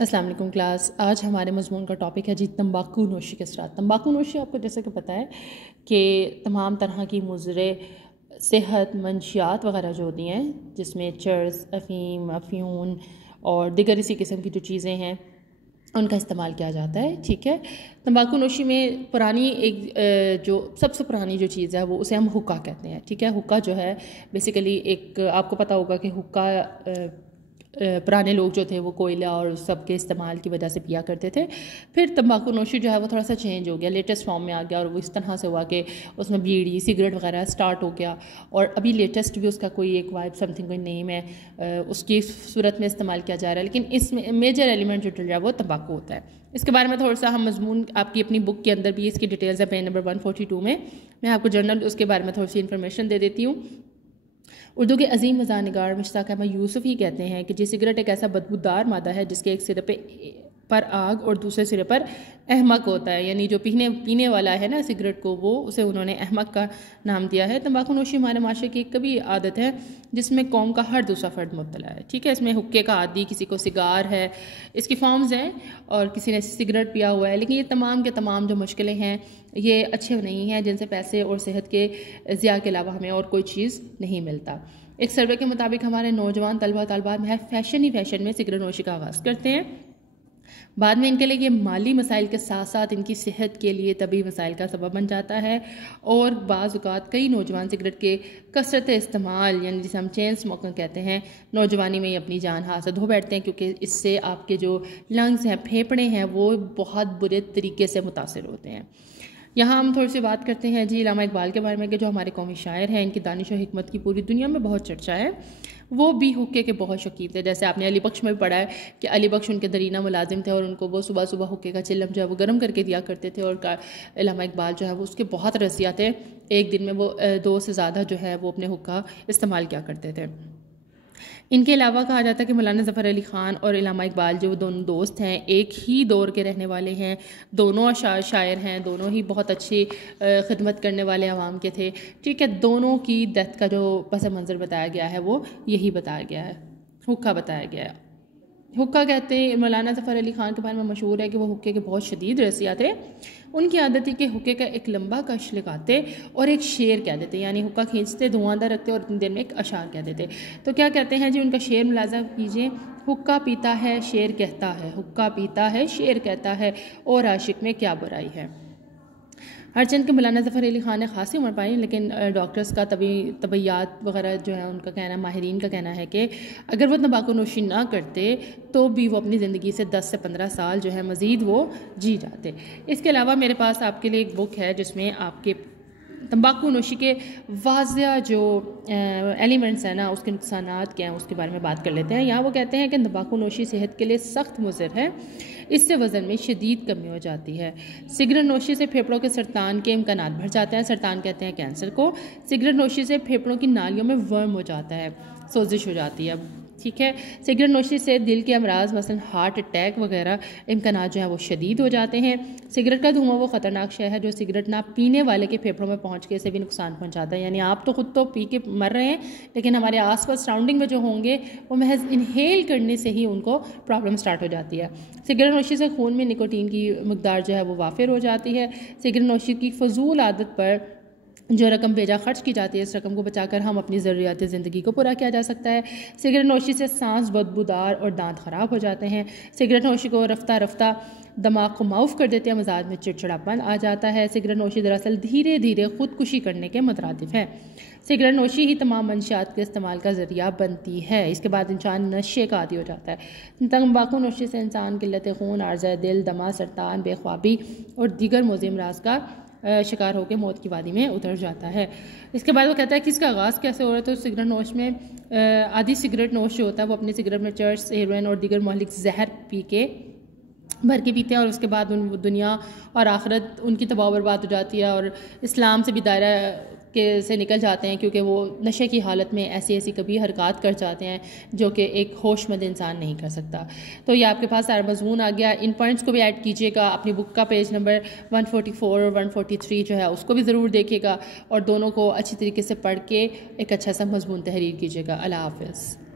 अस्सलाम वालेकुम क्लास। आज हमारे मज़मून का टॉपिक है जी तंबाकू नोशी के असरात। तंबाकू नोशी आपको जैसे कि पता है कि तमाम तरह की मुज़रे सेहत मंशियात वगैरह जो होती हैं, जिसमें चर्स, अफ़ीम, अफ्यून और दिगर इसी किस्म की जो चीज़ें हैं उनका इस्तेमाल किया जाता है। ठीक है, तंबाकू नोशी में पुरानी एक जो सबसे पुरानी जो चीज़ है वो उसे हम हुक्का कहते हैं। ठीक है, हुक्का जो है बेसिकली एक आपको पता होगा कि हुक्का पुराने लोग जो थे वो कोयला और सब के इस्तेमाल की वजह से पिया करते थे। फिर तंबाकू नोशी जो है वो थोड़ा सा चेंज हो गया, लेटेस्ट फॉर्म में आ गया और वो इस तरह से हुआ कि उसमें बीड़ी सिगरेट वगैरह स्टार्ट हो गया और अभी लेटेस्ट भी उसका कोई एक वाइब समथिंग कोई नेम है उसकी सूरत में इस्तेमाल किया जा रहा है। लेकिन इसमें मेजर एलिमेंट जो डल रहा है वो तंबाकू होता है। इसके बारे में थोड़ा सा हम मजमून आपकी अपनी बुक के अंदर भी इसकी डिटेल्स है, पेज नंबर 142 में मैं आपको जर्नल उसके बारे में थोड़ी सी इन्फॉर्मेशन दे देती हूँ। उर्दू के अजीम मज़ाह निगार मुश्ताक अहमद यूसुफ ही कहते हैं कि जी सिगरेट एक ऐसा बदबूदार मादा है जिसके एक सिरे पर आग और दूसरे सिरे पर अहमक होता है। यानी जो पीने वाला है ना सिगरेट को, वो उसे उन्होंने अहमक का नाम दिया है। तंबाकू नोशी हमारे माशरे की एक कभी आदत है जिसमें कौम का हर दूसरा फ़र्द मुब्तला है। ठीक है, इसमें हुक्के का आदी, किसी को सिगार है, इसकी फॉर्म्स हैं और किसी ने सिगरेट पिया हुआ है। लेकिन ये तमाम के तमाम जो मुश्किलें हैं ये अच्छे नहीं हैं जिनसे पैसे और सेहत के ज़िया के अलावा हमें और कोई चीज़ नहीं मिलता। एक सर्वे के मुताबिक हमारे नौजवान तलबा तलबात में फैशन ही फैशन में सिगरेट नोशी का आगाज़ करते हैं। बाद में इनके लिए ये माली मसाइल के साथ साथ इनकी सेहत के लिए तभी मसाइल का सबब बन जाता है और बाज़ औक़ात कई नौजवान सिगरेट के कसरत इस्तेमाल यानी जिसे हम चेन स्मोकिंग कहते हैं नौजवानी में ही अपनी जान हाथ से धो बैठते हैं, क्योंकि इससे आपके जो लंग्स हैं, फेफड़े हैं, वो बहुत बुरे तरीके से मुतासर होते हैं। यहाँ हम थोड़ी सी बात करते हैं जी अल्लामा इकबाल के बारे में कि जो हमारे कौमी शायर हैं, इनकी दानिश और हिकमत की पूरी दुनिया में बहुत चर्चा है। वो भी हुक्के के बहुत शौकीन थे। जैसे आपने अली बख्श में भी पढ़ा है कि अली बख्श उनके दरीना मुलाजिम थे और उनको वो सुबह सुबह हुक्के का चिल्लम जो है वो गर्म करके दिया करते थे। और अल्लामा इकबाल जो है वो उसके बहुत रसिया थे। एक दिन में वो 2 से ज़्यादा जो है वो अपने हुक्का इस्तेमाल किया करते थे। इनके अलावा कहा जाता है कि मौलाना ज़फ़र अली ख़ान और अल्लामा इकबाल जो दोनों दोस्त हैं, एक ही दौर के रहने वाले हैं, दोनों शायर हैं, दोनों ही बहुत अच्छी खिदमत करने वाले अवाम के थे। ठीक है, दोनों की डेथ का जो पस मंज़र बताया गया है वो यही बताया गया है, हुक्का बताया गया है। हुक्का कहते हैं, मौलाना ज़फ़र अली ख़ान के बारे में मशहूर है कि वो हुक्के के बहुत शदीद रसिया थे। उनकी आदत थी कि हुक्के का एक लंबा कश लगाते और एक शेर कह देते, यानी हुक्का खींचते, धुआंधार रखते और इतनी देर में एक अशार कह देते। तो क्या कहते हैं जी, उनका शेर मुलाज़ा कीजिए। हुक्का पीता है शेर कहता है, हुक्का पीता है शेर कहता है, और आशिक में क्या बुराई है। हरचंद के मौलाना ज़फ़र अली ख़ान ने खासी उम्र पाई, लेकिन डॉक्टर्स का तबैयात वगैरह जो है उनका कहना, माहिरीन का कहना है कि अगर वो तंबाकू नोशी ना करते तो भी वो अपनी ज़िंदगी से 10 से 15 साल जो है मज़ीद वो जी जाते। इसके अलावा मेरे पास आपके लिए एक बुक है जिसमें आपके तंबाकू नोशी के वाज़िया जो एलिमेंट्स हैं ना, उसके नुकसानात क्या हैं उसके बारे में बात कर लेते हैं। यहाँ वो कहते हैं कि तंबाकू नोशी सेहत के लिए सख्त मुज़र है, इससे वज़न में शदीद कमी हो जाती है। सिगरेट नोशी से फेफड़ों के सरतान के इम्कानात बढ़ जाते हैं। सरतान कहते हैं कैंसर को। सिगरेट नोशी से फेफड़ों की नालियों में वर्म हो जाता है, सोजिश हो जाती है। ठीक है, सिगरेट नोशी से दिल के अमराज मसलन हार्ट अटैक वगैरह इम्कानात जो है वो शदीद हो जाते हैं। सिगरेट का धुआं वो ख़तरनाक शय है जो सिगरेट ना पीने वाले के फेफड़ों में पहुंच के इसे भी नुकसान पहुंचाता है। यानी आप तो ख़ुद तो पी के मर रहे हैं, लेकिन हमारे आसपास सराउंडिंग में जो होंगे वो महज इनहेल करने से ही उनको प्रॉब्लम स्टार्ट हो जाती है। सिगरेट नोशी से खून में निकोटीन की मकदार जो है वो वाफिर हो जाती है। सिगरेट नोशी की फजूल आदत पर जो रकम बेजा खर्च की जाती है, इस रकम को बचाकर हम अपनी ज़रूरियात ज़िंदगी को पूरा किया जा सकता है। सिगरेट नोशी से सांस बदबूदार और दांत ख़राब हो जाते हैं। सिगरेट नोशी को रफ्ता रफ्ता दिमाग को माउफ कर देते हैं, मिजाज में चिड़चिड़ापन आ जाता है। सिगरेट नोशी दरअसल धीरे धीरे खुदकुशी करने के मुतरादिफ है। सिगरेट नोशी ही तमाम मंशियात के इस्तेमाल का ज़रिया बनती है। इसके बाद इंसान नशे का आदी हो जाता है। तंबाकू नोशी से इंसान किल्लत खून, आर्ज़ा दिल, दमा, सरतान, बेख्वाबी और दीगर मोज़े अमराज का शिकार होकर मौत की वादी में उतर जाता है। इसके बाद वो कहता है कि इसका आगाज़ कैसे हो रहा है। तो सिगरेट नोश में आधी सिगरेट नोश जो होता है वो अपनी सिगरेट में चर्स, हेरोइन और दीगर महलिक जहर पी के भर के पीते हैं और उसके बाद उन दुनिया और आखिरत उनकी तबाह बर्बाद हो जाती है और इस्लाम से भी दायरा के से निकल जाते हैं, क्योंकि वो नशे की हालत में ऐसी ऐसी कभी हरकत कर जाते हैं जो कि एक होशमंद इंसान नहीं कर सकता। तो ये आपके पास सारा मजमून आ गया। इन पॉइंट्स को भी ऐड कीजिएगा। अपनी बुक का पेज नंबर 144 और 143 जो है उसको भी ज़रूर देखिएगा और दोनों को अच्छी तरीके से पढ़ के एक अच्छा सा मजमून तहरीर कीजिएगा। अल्लाह हाफ़िज़।